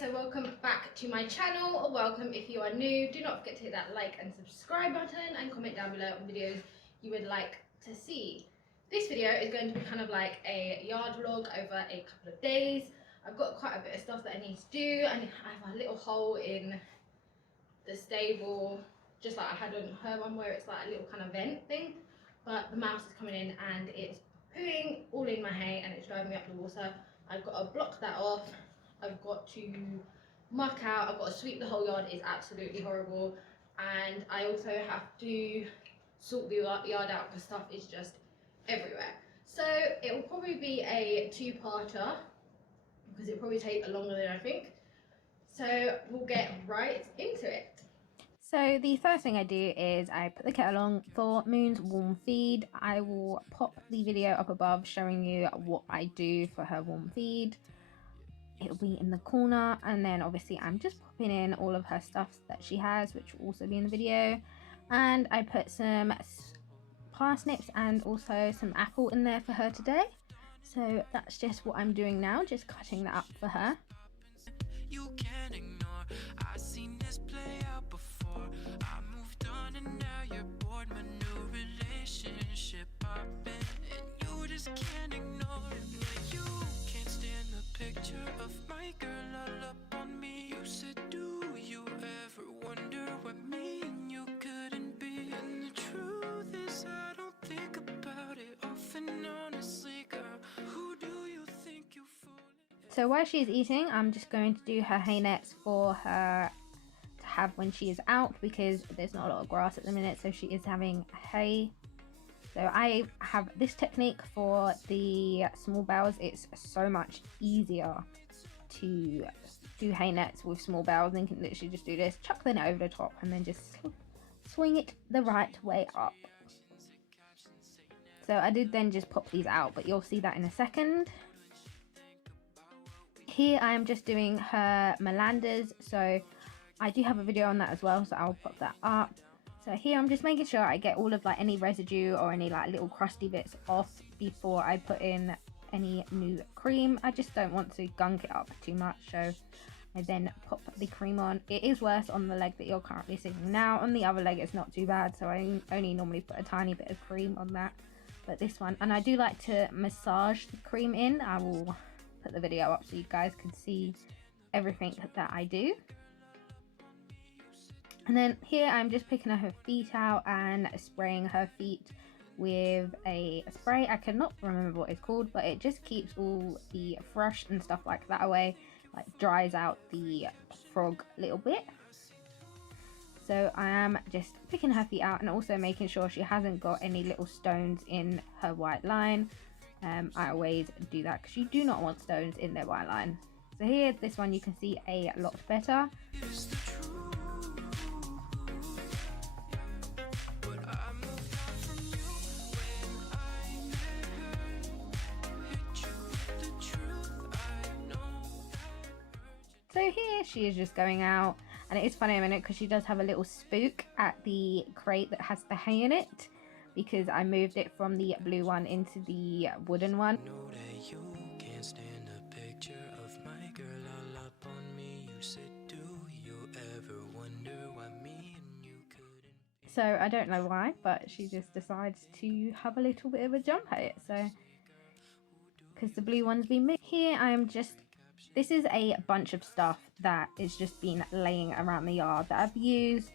so welcome back to my channel, or welcome if you are new. Do not forget to hit that like and subscribe button and comment down below on videos you would like to see. This video is going to be kind of like a yard vlog over a couple of days. I've got quite a bit of stuff that I need to do, and I have a little hole in the stable, just like I had on her one, where it's like a little kind of vent thing, but the mouse is coming in and it's pooing all in my hay and it's driving me up the water. I've got to block that off. I've got to muck out. I've got to sweep the whole yard. It's absolutely horrible. And I also have to sort the yard out because stuff is just everywhere. So it will probably be a two-parter because it'll probably take longer than I think. So we'll get right into it. So the first thing I do is I put the kettle on for Moon's warm feed. I will pop the video up above showing you what I do for her warm feed. It'll be in the corner, and then obviously I'm just popping in all of her stuff that she has, which will also be in the video. And I put some parsnips and also some apple in there for her today. So that's just what I'm doing now, just cutting that up for her. You can't ignore, I've seen this play out before. I moved on and now you're bored. My new relationship popping, and you just can't ignore it. You can't stand the picture of my girl all up on me. You said, do you ever wonder what me and you couldn't be? And the truth is I don't think about it often, honestly, girl. Who do you think you're fooling? So while she's eating, I'm just going to do her hay nets for her to have when she is out, because there's not a lot of grass at the minute, so she is having hay. So I have this technique for the small bells. It's so much easier to do hay nets with small bells, and you can literally just do this, chuck the net over the top, and then just swing it the right way up. So I did then just pop these out, but you'll see that in a second. Here I am just doing her melanders, so I do have a video on that as well, so I'll pop that up. So here I'm just making sure I get all of like any residue or any like little crusty bits off before I put in any new cream. I just don't want to gunk it up too much, so I then pop the cream on. It is worse on the leg that you're currently seeing now. On the other leg it's not too bad, so I only normally put a tiny bit of cream on that. But this one, and I do like to massage the cream in. I will put the video up so you guys can see everything that I do. And then here I'm just picking her feet out and spraying her feet with a spray. I cannot remember what it's called, but it just keeps all the thrush and stuff like that away, like dries out the frog a little bit. So I am just picking her feet out and also making sure she hasn't got any little stones in her white line. I always do that because you do not want stones in their white line. So here, this one you can see a lot better. So here she is just going out, and it is funny a minute because she does have a little spook at the crate that has the hay in it, because I moved it from the blue one into the wooden one. Know that you can't stand a picture of my girl all up on me. You said, do you ever wonder why me and you couldn't? So I don't know why, but she just decides to have a little bit of a jump at it. So because the blue one's been moved. Here I am just, this is a bunch of stuff that is just been laying around the yard that I've used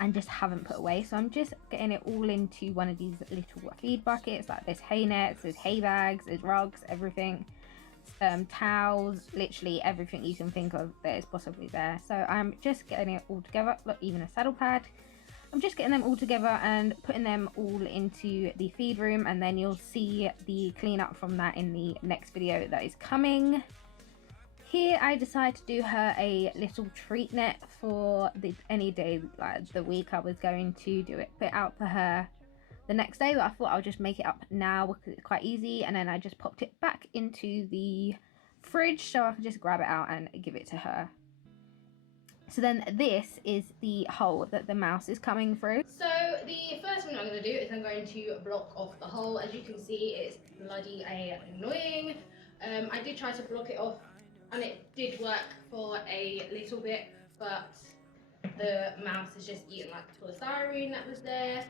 and just haven't put away. So I'm just getting it all into one of these little feed buckets. Like there's hay nets, there's hay bags, there's rugs, everything, towels, literally everything you can think of that is possibly there. So I'm just getting it all together. Look, even a saddle pad. I'm just getting them all together and putting them all into the feed room, and then you'll see the cleanup from that in the next video that is coming. Here I decided to do her a little treat net for any day, like the week I was going to do it, put it out for her the next day, but I thought I'll just make it up now because it's quite easy. And then I just popped it back into the fridge so I could just grab it out and give it to her. So then this is the hole that the mouse is coming through. So the first thing I'm going to do is I'm going to block off the hole. As you can see, it's bloody annoying. I did try to block it off and it did work for a little bit, but the mouse has just eaten like the polystyrene that was there.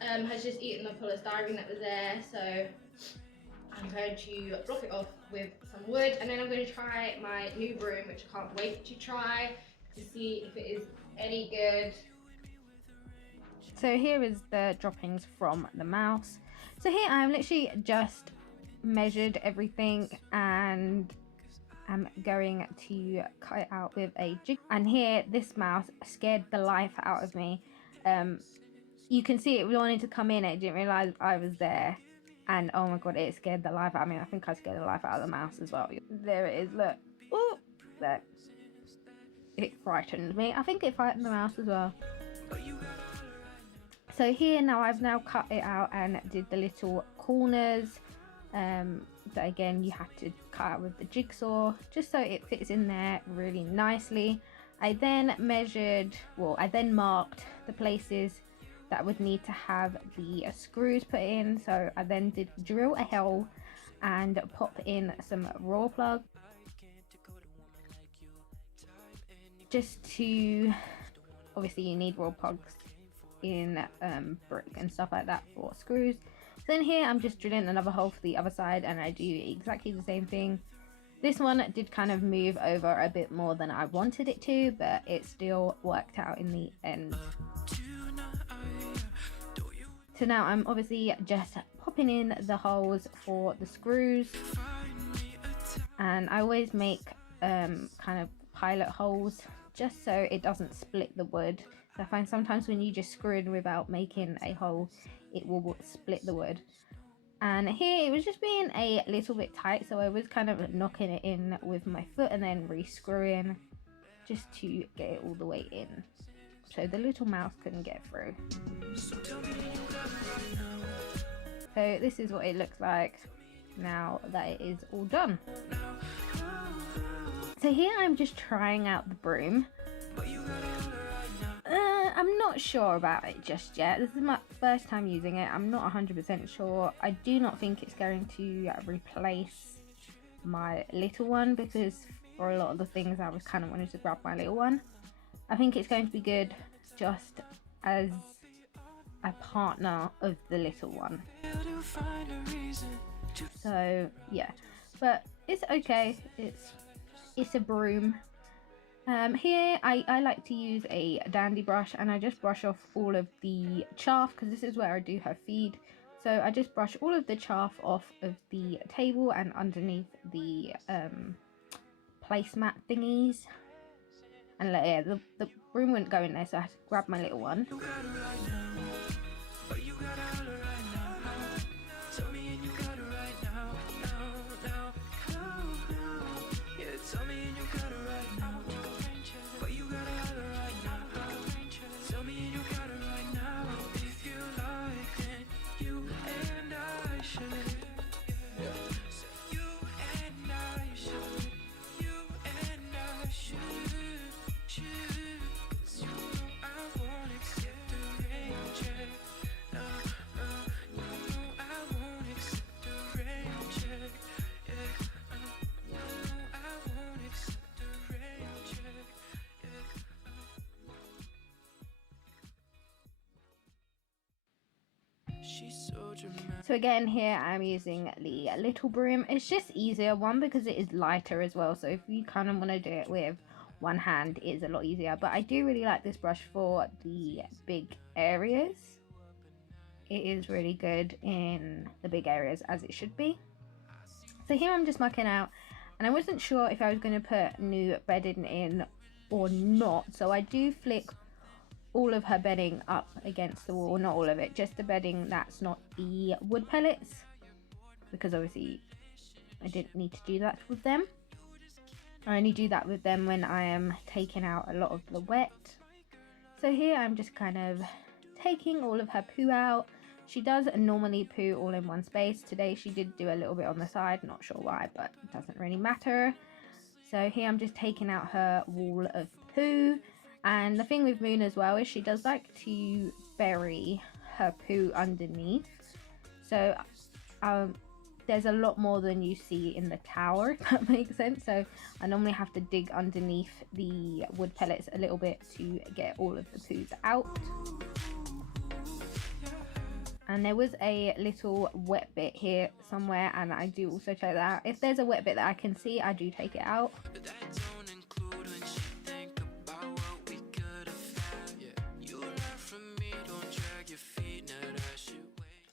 Has just eaten the polystyrene that was there, so I'm going to block it off with some wood, and then I'm going to try my new broom, which I can't wait to try to see if it is any good. So here is the droppings from the mouse. So here I'm literally just measured everything, and I'm going to cut it out with a jig. And here this mouse scared the life out of me. You can see it wanted to come in, it didn't realize I was there, and oh my god, it scared the life out of me. I think I scared the life out of the mouse as well. There it is, look. Oh, there. It frightened me. I think it frightened the mouse as well. So here now I've now cut it out and did the little corners that again you have to cut out with the jigsaw just so it fits in there really nicely. I then marked the places that would need to have the screws put in. So I then did drill a hole and pop in some raw plug just to, obviously you need raw plugs in brick and stuff like that for screws. So then here I'm just drilling another hole for the other side, and I do exactly the same thing. This one did kind of move over a bit more than I wanted it to, but it still worked out in the end. So now I'm obviously just popping in the holes for the screws, and I always make kind of pilot holes just so it doesn't split the wood. So I find sometimes when you just screw in without making a hole, it will split the wood. And here it was just being a little bit tight, so I was kind of knocking it in with my foot and then re-screwing just to get it all the way in, so the little mouse couldn't get through. So this is what it looks like now that it is all done. So here I'm just trying out the broom. I'm not sure about it just yet. This is my first time using it. I'm not 100% sure. I do not think it's going to replace my little one, because for a lot of the things I was kind of wanting to grab my little one. I think it's going to be good just as a partner of the little one. So yeah, but it's okay. It's a broom. Here I like to use a dandy brush, and I just brush off all of the chaff, because this is where I do her feed. So I just brush all of the chaff off of the table and underneath the placemat thingies. And yeah, the broom wouldn't go in there, so I had to grab my little one. So again, here I'm using the little broom. It's just easier, one, because it is lighter as well, so if you kind of want to do it with one hand, it is a lot easier. But I do really like this brush for the big areas. It is really good in the big areas, as it should be. So here I'm just marking out, and I wasn't sure if I was going to put new bedding in or not, so I do flick all of her bedding up against the wall. Not all of it, just the bedding that's not the wood pellets, because obviously I didn't need to do that with them. I only do that with them when I am taking out a lot of the wet. So here I'm just kind of taking all of her poo out. She does normally poo all in one space. Today she did do a little bit on the side, not sure why, but it doesn't really matter. So here I'm just taking out her wall of poo. And the thing with Moon as well is she does like to bury her poo underneath. So there's a lot more than you see in the tower, if that makes sense. So I normally have to dig underneath the wood pellets a little bit to get all of the poos out. And there was a little wet bit here somewhere, and I do also check that out. If there's a wet bit that I can see, I do take it out.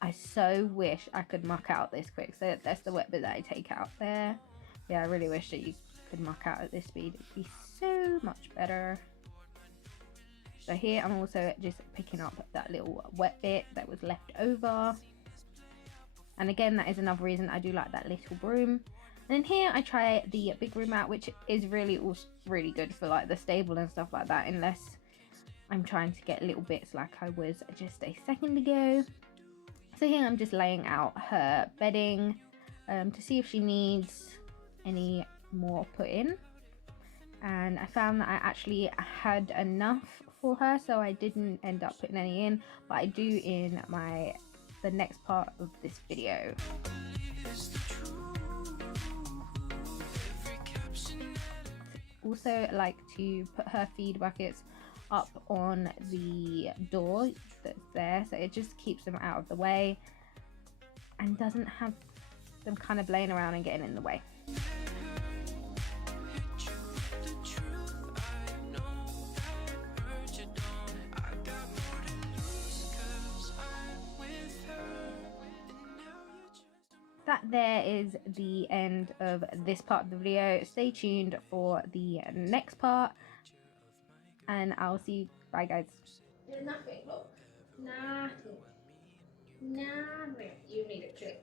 I so wish I could muck out this quick. So that's the wet bit that I take out there. Yeah, I really wish that you could muck out at this speed. It'd be so much better. So here I'm also just picking up that little wet bit that was left over. And again, that is another reason I do like that little broom. And then here I try the big broom out, which is really good for like the stable and stuff like that, unless I'm trying to get little bits like I was just a second ago. So here I'm just laying out her bedding to see if she needs any more put in. And I found that I actually had enough for her, so I didn't end up putting any in, but I do in the next part of this video. Also like to put her feed buckets up on the door that's there, so it just keeps them out of the way and doesn't have them kind of laying around and getting in the way. That there is the end of this part of the video. Stay tuned for the next part, and I'll see you. Bye guys. There's nothing, look. Nothing. Nothing. You need a clip.